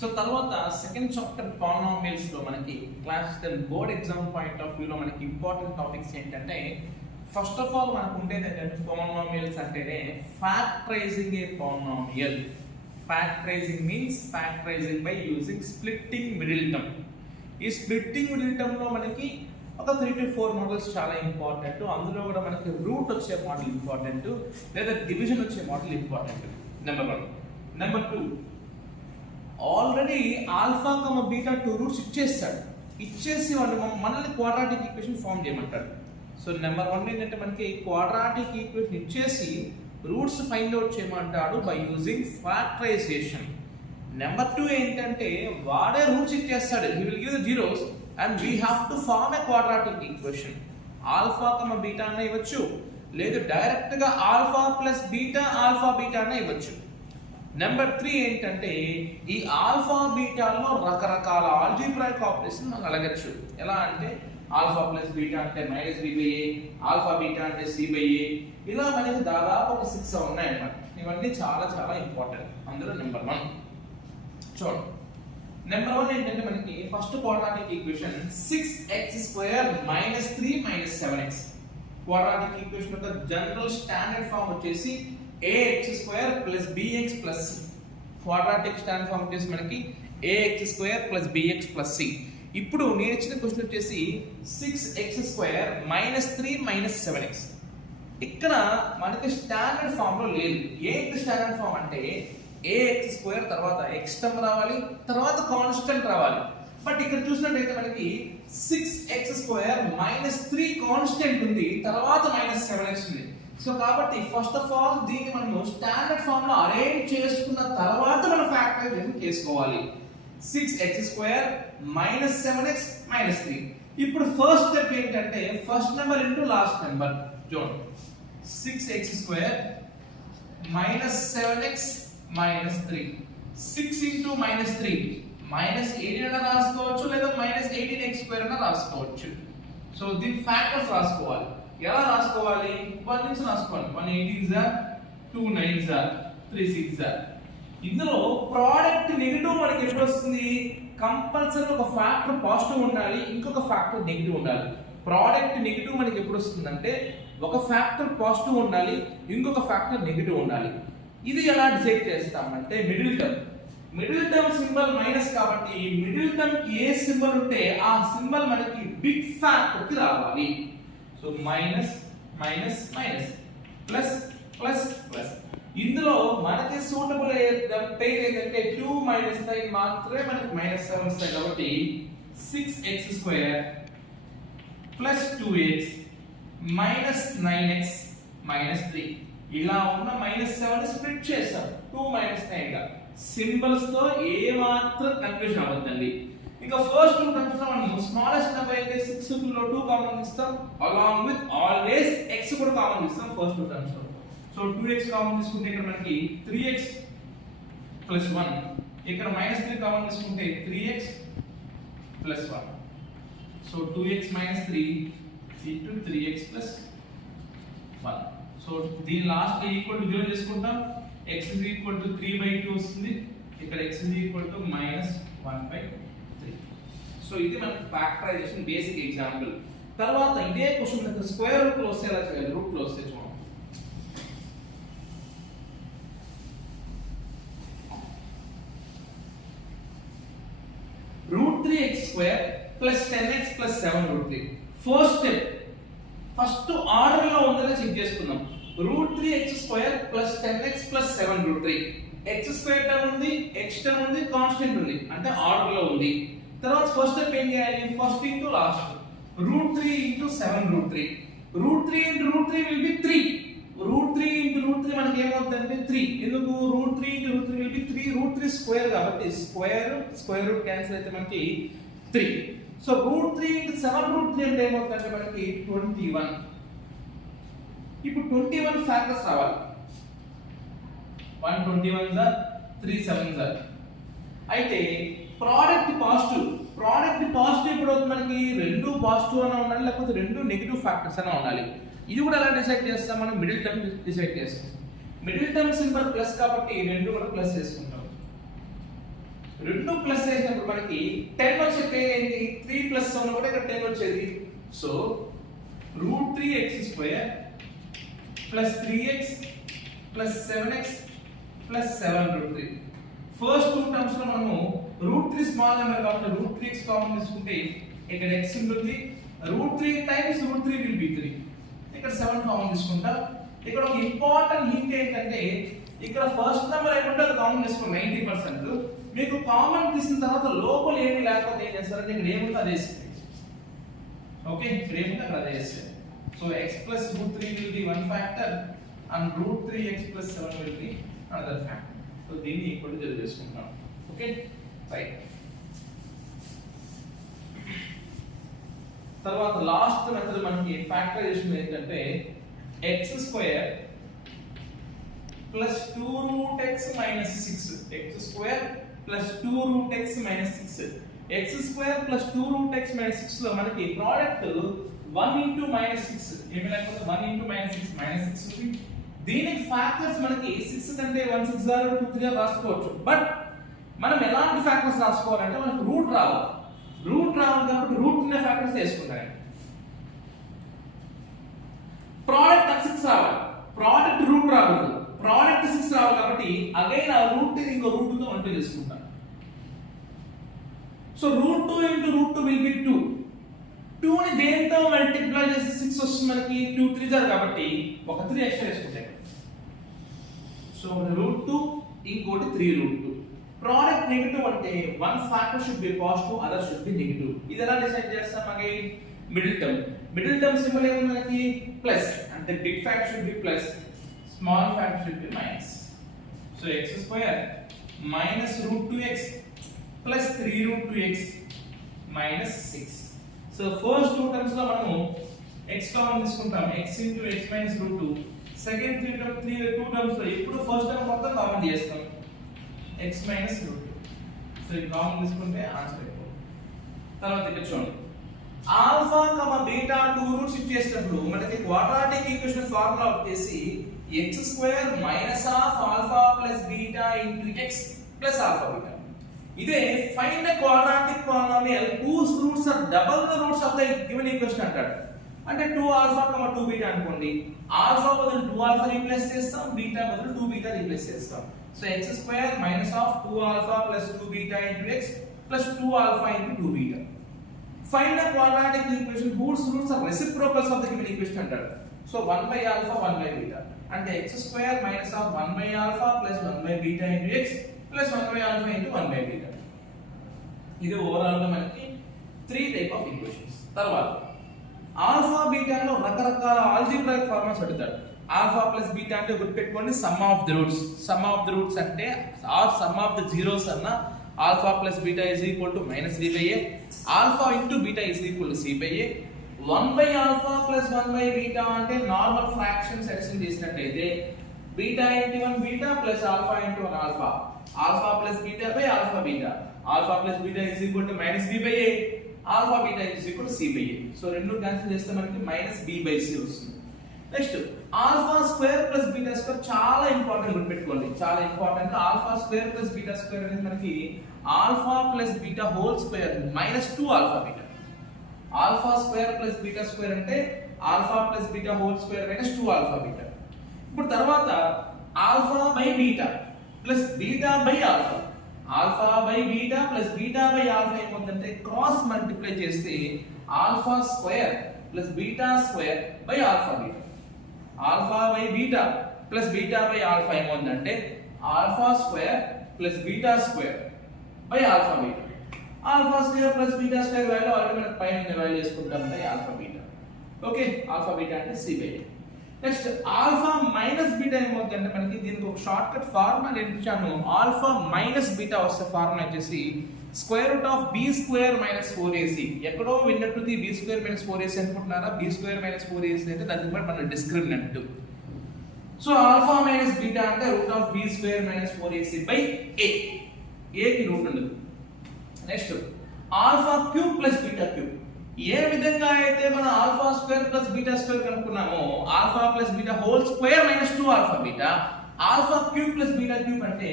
So తర్వాత second chapter polynomials లో మనకి class 10 board exam point of వ్యూలో మనకి ఇంపార్టెంట్ టాపిక్స్ ఏంటంటే ఫస్ట్ ఆఫ్ ఆల్ మనకు ఉండేది ఏంటంటే పాలినామియల్స్ అంటేనే factorising a polynomial. Factorising means factorising by using splitting middle term. ఈ స్ప్లిట్టింగ్ మిడిల్ టర్మ్ లో మనకి ఒక 3 to 4 మోడల్స్ చాలా ఇంపార్టెంట్. అందులో కూడా మనకి రూట్ వచ్చే మోడల్ ఇంపార్టెంట్, లేదా డివిజన్ వచ్చే model important. Number 1. Number 2, already alpha comma beta 2 roots ఇచ్చేసి వాళ్ళు మనల్ని క్వాడ్రాటిక్ ఈక్వేషన్ ఫామ్ చేయమంటారు. సో నెంబర్ 1 ఏంటంటే మనకి క్వాడ్రాటిక్ ఈక్వేషన్ ఇచ్చేసి రూట్స్ ఫైండ్ అవుట్ చేయమంటాడు బై యూజింగ్ ఫ్యాక్టరైజేషన్. నెంబర్ 2 ఏంటంటే వాడే రూట్స్ ఇచ్చేస్తాడు, he will give the zeros and we have to form a quadratic equation. Alpha comma beta అన్న ఇవ్వచ్చు, లేదు డైరెక్ట్ గా alpha plus beta alpha beta అన్న ఇవ్వచ్చు. నెంబర్ 3 ఏంటంటే ఈ ఆల్ఫా బీటాలో రకరకాల ఆల్జీబ్రాయిక్ ఆపరేషన్ మనం అడగచ్చు. ఎలా అంటే ఆల్ఫా ప్లస్ బీటా అంటే minus B by A, alpha beta అంటే సి బై ఏ, ఇలా మనకి దాదాపు ఒక 6 ఉన్నాయన్నమాట. ఇవన్నీ చాలా చాలా ఇంపార్టెంట్. అందులో నెంబర్ 1 చూడండి. నెంబర్ 1 ఏంటంటే మనకి first quadratic equation 6x² - 3 - 7x. Quadratic equation యొక్క జనరల్ స్టాండర్డ్ ఫామ్ వచ్చేసి ax² + bx + c. Quadratic standard form వచ్చేసి మనకి ax² + bx + c. ఇప్పుడు నేను ఇచ్చిన క్వశ్చన్ వచ్చేసి 6x² - 3 - 7x. ఇక్కడ మనకి స్టాండర్డ్ ఫామ్ లో లేదు. ఏంటి స్టాండర్డ్ ఫామ్ అంటే ax² తర్వాత x టర్మ్ రావాలి, తర్వాత కాన్స్టెంట్ రావాలి. బట్ ఇక్కడ చూసినట్లయితే మనకి 6x² - 3 కాన్స్టెంట్ ఉంది, తర్వాత -7x ఉంది. సో కాబట్టి ఫస్ట్ ఆఫ్ ఆల్ దీన్ని మనం స్టాండర్డ్ ఫామ్ లో అరేంజ్ చేసుకున్న తర్వాత మనం ఫ్యాక్టరైజేషన్ చేసుకోవాలి. 6x² - 7x - 3. ఇప్పుడు ఫస్ట్ స్టెప్ ఏంటంటే first number into last number. చూడండి, 6x² - 7x - 3. 6 into -3 -18 అని రాసుకోవచ్చు, లేదా -18x² అని రాసుకోవచ్చు. సో దీని ఫ్యాక్టర్స్ రాసుకోవాలి. ఎలా రాసుకోవాలి? 1 నుంచి రాసుకోవాలి. 1 18s are 2 9s are 3 6s are. ఇందులో ప్రోడక్ట్ నెగటివ్ మనకి ఎప్పుడు వస్తుంది? కంపల్సరీ ఒక ఫ్యాక్టర్ పాజిటివ్ ఉండాలి, ఇంకొక ఫ్యాక్టర్ నెగటివ్ ఉండాలి. ప్రోడక్ట్ నెగటివ్ మనకి ఎప్పుడు వస్తుందంటే ఒక ఫ్యాక్టర్ పాజిటివ్ ఉండాలి, ఇంకొక ఫ్యాక్టర్ నెగటివ్ ఉండాలి. ఇది ఎలా డిసైడ్ చేస్తామంటే మిడిల్ టర్మ్ సింబల్ మైనస్ కాబట్టి మిడిల్ టర్మ్ కి ఏ సింబల్ ఉంటే ఆ సింబల్ మనకి బిగ్ ఫ్యాక్టర్ కి రావాలి. So minus minus minus plus plus plus. ఇందులో మనకి సూటబుల్ పేర్ ఏంటంటే 2 - 9 మాత్రమే మనకి -7 వస్తాయి. కాబట్టి 6x² + 2x - 9x - 3. ఇలా ఉన్న -7 స్ప్లిట్ చేస్తాం 2 - 9 గా. సింబల్స్ తో ఏ మాత్రం కన్ఫ్యూజన్ అవ్వద్దండి. ఇంకా ఫస్ట్ టూ టర్మ్స్ లో మనం స్మాలెస్ట్ నెంబర్ అయితే 6 లో 2 కామన్ ఇస్తాం, అలాంగ్ విత్ ఆల్వేస్ x కూడా కామన్ ఇస్తాం ఫస్ట్ టూ టర్మ్స్ లో. సో 2x కామన్ తీసుకుంటే ఇక్కడ మనకి 3x + 1, ఇక్కడ -3 కామన్ తీసుకుంటే 3x + 1. So 2x - 3 * 3x + 1. So దీని లాస్ట్ ఈక్వల్ టు 0 చేసుకుంటాం. x = 3/2 వస్తుంది. ఇక్కడ x = -1/3. సో ఇది మన ఫ్యాక్టరైజేషన్ బేసిక్ ఎగ్జాంపుల్. తర్వాత ఇదే క్వశ్చన్ మనకు స్క్వేర్ రూట్ లో వస్తే ఎలా చేయాలి? రూట్ లో వస్తే చూడండి. √3x² + 10x + 7√3. First step first order లో ఉందని చెక్ చేసుకుందాం. √3x² + 10x + 7√3. x² టర్మ్ ఉంది, x టర్మ్ ఉంది, కాన్స్టెంట్ ఉంది, అంటే ఆర్డర్ లో ఉంది. తర్వాత ఫస్ట్ స్టెప్ ఏం చేయాలి? First into last. √3 * 7√3. √3 * √3 will be 3. √3 * √3 మనకి ఏమవుతుందంటే 3. ఎందుకు? √3 * √3 will be 3. √3 స్క్వేర్ కాబట్టి స్క్వేర్ రూట్ క్యాన్సిల్ అయితే మనకి 3. సో √3 * 7√3 అంటే ఏమవుతుందంటే మనకి 21. ఇప్పుడు 21 ఫ్యాక్టర్స్ రావాలి. 1 21s are 3 7s are. అయితే ప్రోడక్ట్ పాజిటివ్ ఇప్పుడు మనకి రెండు పాజిటివ్ అనే ఉండాలి, లేకపోతే రెండు నెగటివ్ ఫ్యాక్టర్స్ అనే ఉండాలి. ఇది కూడా ఎలా డిసైడ్ చేస్తాం? మనం మిడిల్ టర్మ్ డిసైడ్ చేస్తాం. మిడిల్ టర్మ్ సింబల్ ప్లస్ కాబట్టి రెండు కూడా ప్లస్ చేసుకుంటాం. రెండు ప్లస్ చేసినప్పుడు మనకి 10 వచ్చే పేరు ఏంటి 3 ప్లస్ 7 కూడా ఇక్కడ 10 వచ్చేది so √3x² plus 3x plus 7x plus 7√3 first two terms లో మనము √3 స్మాల్ నెంబర్ కాబట్టి √3x కామన్ తీసుకుంటే ఇక్కడ x ఉంటుంది √3 టైమ్స్ √3 విల్ బి 3 ఇక్కడ 7 కామన్ తీసుకుంటాం ఇక్కడ ఒక ఇంపార్టెంట్ హింట్ ఏంటంటే ఇక్కడ ఫస్ట్ నెంబర్ ఏమంటే అది కామన్ తీసుకోండి 90% మీకు కామన్ తీసిన తర్వాత లోపల ఏమీ లేకపోతే ఏం చేస్తారంటే ఇక్కడ ఏముందో అదే వేసేయండి ఓకే ఇక్కడ ఏముందో అక్కడ అదే వేసేయండి so x plus √3 will be one factor and √3x plus 7 will be another factor so దీన్ని ఈక్వల్ టు చేసుకుంటాం ఓకే రైట్ తర్వాత లాస్ట్ మెథడ్ మనకి ఫ్యాక్టరైజేషన్ ఏంటంటే x² plus 2√x minus 6 x² plus 2√x minus 6 x² plus 2√x minus 6 లో మనకి product 1 into minus 6 ఏమి లేకపోతే 1 into minus 6 minus 6 ఉంది దీనికి ఫ్యాక్టర్స్ మనకి 6 కంటే 1 6 గారు 2 3 గా రాసుకోవచ్చు బట్ మనం ఎలాంటి ఫ్యాక్టర్స్ రాసుకోవాలంటే మనకు రూట్ రావాలి కాబట్టి రూట్ ఉన్న ఫ్యాక్టర్స్ వేసుకుంటాం ప్రోడక్ట్ 6 రావాలి ప్రోడక్ట్ రూట్ రాకూడదు ప్రోడక్ట్ 6 రావాలి కాబట్టి అగైన్ ఆ రూట్ ఇంకో రూట్ తో మల్టిప్లై చేసుకుంటాం సో √2 into √2 will be 2 2 ని దేంతో మల్టిప్లై చేస్తే 6 వస్తుంది మనకి 2 3 జార్ కాబట్టి ఒక 3 ఎక్స్ట్రా వేసుకుంటాం సో √2 ఇంకోటి 3√2 ప్రోడక్ట్ నెగటివ్ అంటే one factor should B positive other should be negative ఇది ఎలా డిసైడ్ చేస్తాం అగైన్ మిడిల్ టర్మ్ సింబల్ ఏముంది మనకి ప్లస్ అంటే big factor should be plus small factor should be minus so x² minus √2x plus 3√2x minus 6 so first two terms లో మనము x common తీసుకుంటాం x into x minus √2 second two terms లో ఇప్పుడు first term మొత్తం common చేస్తాం x minus √2 so ఈ common తీసుకుంటే answer అయిపోతుంది తర్వాత ఇక్కడ చూడండి alpha comma beta two roots ఇచ్చేసినప్పుడు మనకి క్వాడ్రాటిక్ ఈక్వేషన్ ఫార్ములా వచ్చేసి x² minus of alpha plus beta into x plus alpha beta ఇదే find a quadratic polynomial whose roots are double the roots of the given equation అంటాడు అంటే 2 alpha 2 beta అనుకోండి alpha బదులు 2 alpha replace చేస్తాం beta బదులు 2 beta replace చేస్తాం so x² minus of 2 alpha plus 2 beta into x plus 2 alpha into 2 beta find a quadratic equation whose roots are reciprocals of the given equation అంటాడు so 1 by alpha 1 by beta అంటే x² minus of 1 by alpha plus 1 by beta into x plus 1 by alpha into 1 by beta ఇది overall గా మనకి 3 type of equations తర్వాత alpha beta లో రకరకాల algebraic formulas పెడతాడు alpha plus beta అంటే గుర్తుపెట్టుకోండి సమ్ ఆఫ్ ది రూట్స్ అంటే or sum of the zeros అన్న alpha plus beta is equal to minus b by a alpha into beta is equal to c by a 1 by alpha plus 1 by beta అంటే normal fractions edition చేసినట్లయితే beta into 1 beta plus alpha into 1 alpha alpha plus beta by alpha beta alpha plus beta is equal to minus b by a alpha beta is equal to c by a so రెండు cancel చేస్తే మనకి minus b by c వస్తుంది next alpha square plus beta square చాలా important గుర్తుపెట్టుకోండి చాలా important alpha square plus beta square అనేది మనకి alpha plus beta whole square minus 2 alpha beta alpha square plus beta square అంటే alpha plus beta whole square minus 2 alpha beta ఇప్పుడు తర్వాత alpha by beta plus beta by alpha alpha by beta plus beta by alpha ఏమవుతుందంటే cross multiply చేస్తే alpha square plus beta square by alpha beta alpha by beta plus beta by alpha ఏమవుతుందంటే alpha square plus beta square by alpha beta alpha square plus beta square value already మనం పైన value చేసుకుంటాం by alpha beta okay alpha beta అంటే c by next alpha minus beta ఏమవుతుందంటే మనకి దీనికి ఒక short cut formula నేర్పించాను alpha minus beta వస్తే ఫార్ములా వచ్చేసి square route of b square minus 4ac ఎక్కడో విన్నట్టుంది b స్క్వేర్ మైనస్ 4ac అనుకుంటున్నారా b స్క్వేర్ మైనస్ 4ac అంటే దానికి బట్టి మన discriminant so alpha minus beta అంటే root of b square minus 4ac by a కి రూట్ ఉండదు next alpha cube plus beta cube ఏ విధంగా అయితే మనం alpha square plus beta square కనుక్కున్నామో alpha plus beta whole square minus 2 alpha beta alpha cube plus beta cube అంటే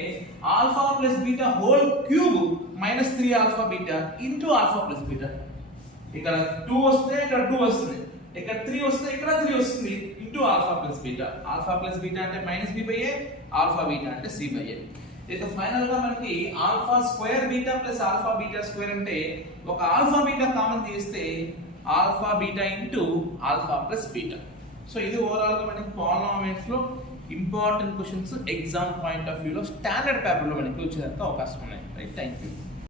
alpha plus beta whole cube minus 3 alpha beta into alpha plus beta. ఇక్కడ 2 వస్తే ఇక్కడ 2 వస్తుంది, ఇక్కడ 3 వస్తే ఇక్కడ 3 వస్తుంది into alpha plus beta. Alpha plus beta అంటే minus B by A, alpha beta అంటే సి బై ఏ. ఇక ఫైనల్ గా మనకి alpha square beta plus alpha beta square అంటే ఒక ఆల్ఫా బీటా కామన్ తీస్తే alpha beta into alpha plus beta. So ఇది overall గా మనకి పాలినామియల్స్ లో important questions exam point of view లో స్టాండర్డ్ పేపర్ లో మనకి వచ్చేందుకు అవకాశం ఉన్నాయి. Right, thank you.